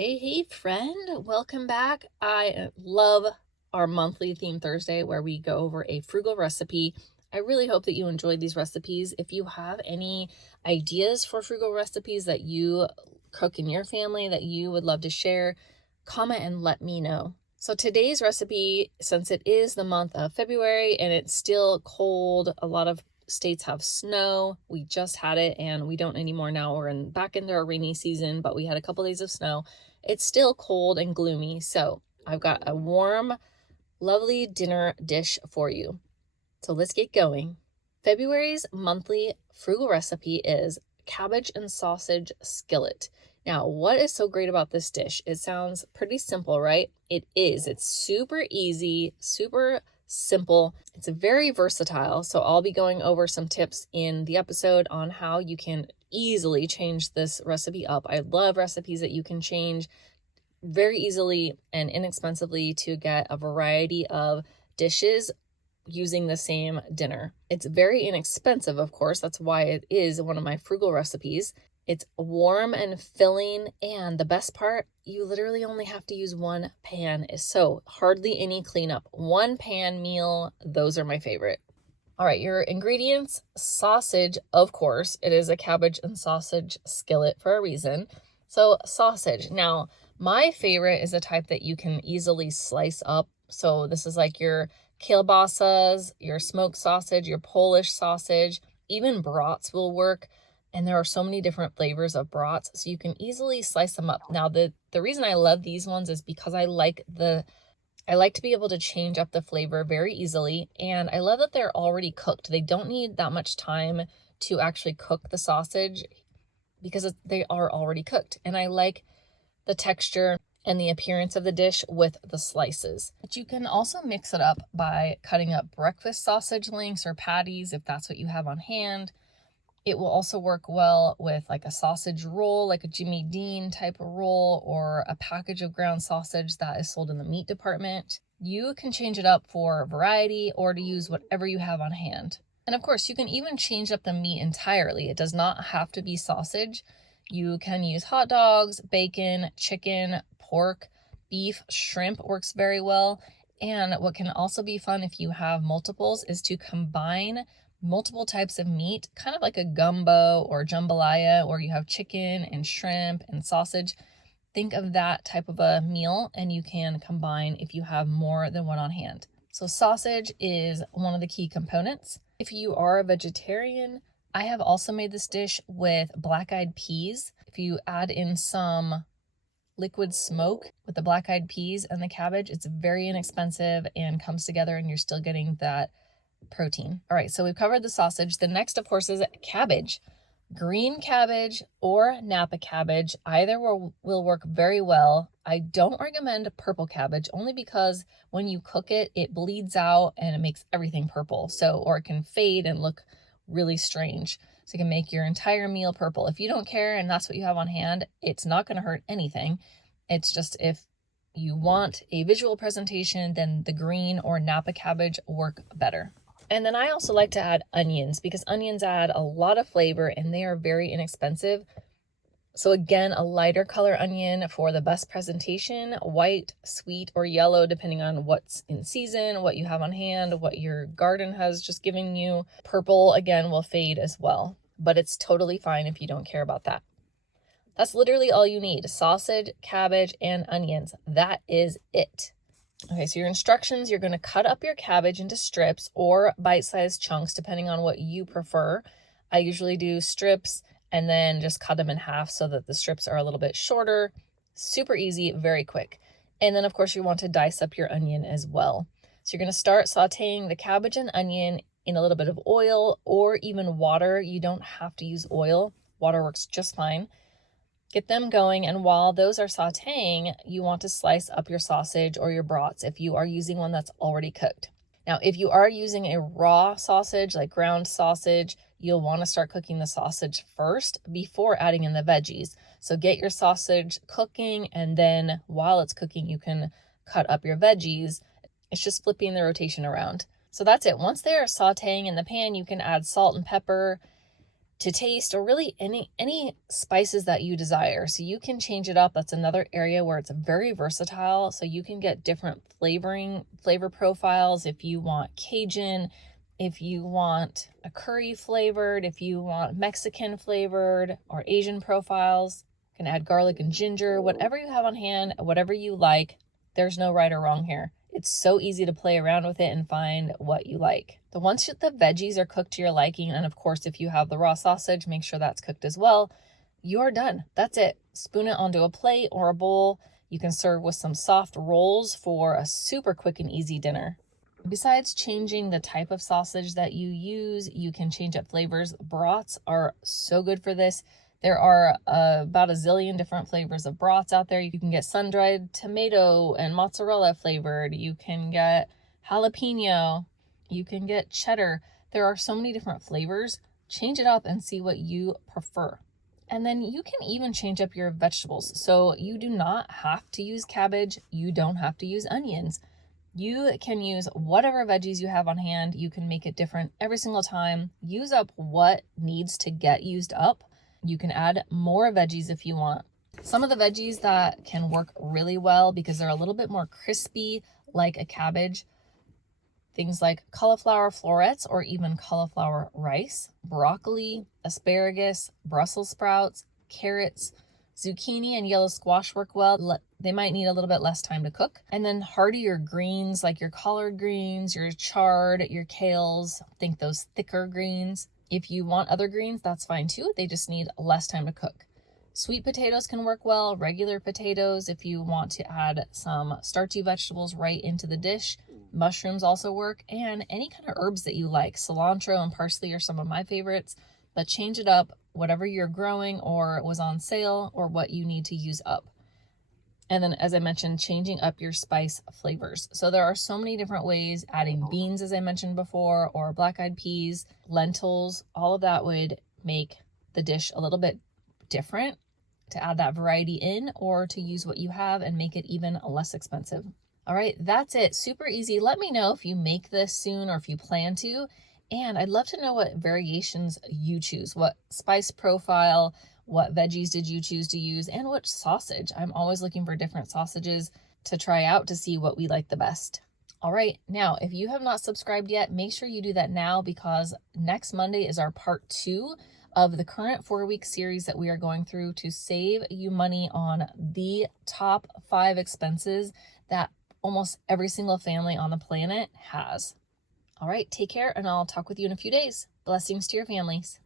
Hey, friend, welcome back. I love our monthly theme Thursday where we go over a frugal recipe. I really hope that you enjoyed these recipes. If you have any ideas for frugal recipes that you cook in your family that you would love to share, comment and let me know. So today's recipe, since it is the month of February and it's still cold, a lot of states have snow. We just had it and we don't anymore now. We're back into our rainy season, but we had a couple days of snow. It's still cold and gloomy, so I've got a warm, lovely dinner dish for you. So let's get going. February's monthly frugal recipe is cabbage and sausage skillet. Now, what is so great about this dish? It sounds pretty simple, right? It is. It's super easy, super simple. It's very versatile. So I'll be going over some tips in the episode on how you can easily change this recipe up. I love recipes that you can change very easily and inexpensively to get a variety of dishes using the same dinner. It's very inexpensive, of course. That's why it is one of my frugal recipes. It's warm and filling, and the best part, you literally only have to use one pan. So hardly any cleanup. One pan meal, those are my favorite. All right, your ingredients: sausage, of course. It is a cabbage and sausage skillet for a reason. So sausage. Now, my favorite is a type that you can easily slice up. So this is like your kielbasas, your smoked sausage, your Polish sausage, even brats will work. And there are so many different flavors of brats, so you can easily slice them up. Now, the reason I love these ones is because I like to be able to change up the flavor very easily, and I love that they're already cooked. They don't need that much time to actually cook the sausage because they are already cooked, and I like the texture and the appearance of the dish with the slices. But you can also mix it up by cutting up breakfast sausage links or patties if that's what you have on hand. It will also work well with like a sausage roll, like a Jimmy Dean type of roll, or a package of ground sausage that is sold in the meat department. You can change it up for variety or to use whatever you have on hand. And of course, you can even change up the meat entirely. It does not have to be sausage. You can use hot dogs, bacon, chicken, pork, beef, shrimp works very well. And what can also be fun if you have multiples is to combine multiple types of meat, kind of like a gumbo or jambalaya, where you have chicken and shrimp and sausage. Think of that type of a meal, and you can combine if you have more than one on hand. So sausage is one of the key components. If you are a vegetarian, I have also made this dish with black-eyed peas. If you add in some liquid smoke with the black-eyed peas and the cabbage, it's very inexpensive and comes together, and you're still getting that protein. All right, so we've covered the sausage. The next, of course, is cabbage. Green cabbage or Napa cabbage, either will work very well. I don't recommend purple cabbage only because when you cook it, it bleeds out and it makes everything purple. Or it can fade and look really strange. So it can make your entire meal purple. If you don't care and that's what you have on hand, it's not going to hurt anything. It's just if you want a visual presentation, then the green or Napa cabbage work better. And then I also like to add onions because onions add a lot of flavor and they are very inexpensive. So again, a lighter color onion for the best presentation, white, sweet, or yellow, depending on what's in season, what you have on hand, what your garden has just given you. Purple, again, will fade as well, but it's totally fine if you don't care about that. That's literally all you need: sausage, cabbage, and onions. That is it. Okay, so your instructions: you're going to cut up your cabbage into strips or bite-sized chunks, depending on what you prefer. I usually do strips and then just cut them in half so that the strips are a little bit shorter. Super easy, very quick. And then, of course, you want to dice up your onion as well. So you're going to start sauteing the cabbage and onion in a little bit of oil or even water. You don't have to use oil. Water works just fine. Get them going, and while those are sauteing, you want to slice up your sausage or your brats if you are using one that's already cooked. Now, if you are using a raw sausage, like ground sausage, you'll want to start cooking the sausage first before adding in the veggies. So get your sausage cooking, and then while it's cooking, you can cut up your veggies. It's just flipping the rotation around. So that's it. Once they are sauteing in the pan, you can add salt and pepper. to taste, or really any spices that you desire. So you can change it up. That's another area where it's very versatile. So you can get different flavor profiles if you want Cajun, if you want a curry flavored, if you want Mexican flavored or Asian profiles. You can add garlic and ginger, whatever you have on hand, whatever you like. There's no right or wrong here. It's so easy to play around with it and find what you like. Once the veggies are cooked to your liking, and of course, if you have the raw sausage, make sure that's cooked as well, you're done. That's it. Spoon it onto a plate or a bowl. You can serve with some soft rolls for a super quick and easy dinner. Besides changing the type of sausage that you use, you can change up flavors. Brats are so good for this. There are about a zillion different flavors of brats out there. You can get sun-dried tomato and mozzarella flavored. You can get jalapeno. You can get cheddar. There are so many different flavors. Change it up and see what you prefer. And then you can even change up your vegetables. So you do not have to use cabbage. You don't have to use onions. You can use whatever veggies you have on hand. You can make it different every single time. Use up what needs to get used up. You can add more veggies if you want. Some of the veggies that can work really well because they're a little bit more crispy, like a cabbage, things like cauliflower florets or even cauliflower rice, broccoli, asparagus, Brussels sprouts, carrots, zucchini and yellow squash work well. They might need a little bit less time to cook. And then heartier greens like your collard greens, your chard, your kales, think those thicker greens. If you want other greens, that's fine too. They just need less time to cook. Sweet potatoes can work well, regular potatoes if you want to add some starchy vegetables right into the dish. Mushrooms also work, and any kind of herbs that you like. Cilantro and parsley are some of my favorites, but change it up, whatever you're growing or was on sale or what you need to use up. And then, as I mentioned, changing up your spice flavors. So there are so many different ways, adding beans, as I mentioned before, or black-eyed peas, lentils, all of that would make the dish a little bit different to add that variety in, or to use what you have and make it even less expensive. All right, that's it. Super easy. Let me know if you make this soon or if you plan to. And I'd love to know what variations you choose, what spice profile, what veggies did you choose to use, and which sausage. I'm always looking for different sausages to try out to see what we like the best. All right, now, if you have not subscribed yet, make sure you do that now, because next Monday is our part 2 of the current 4-week series that we are going through to save you money on the top 5 expenses that almost every single family on the planet has. All right, take care, and I'll talk with you in a few days. Blessings to your families.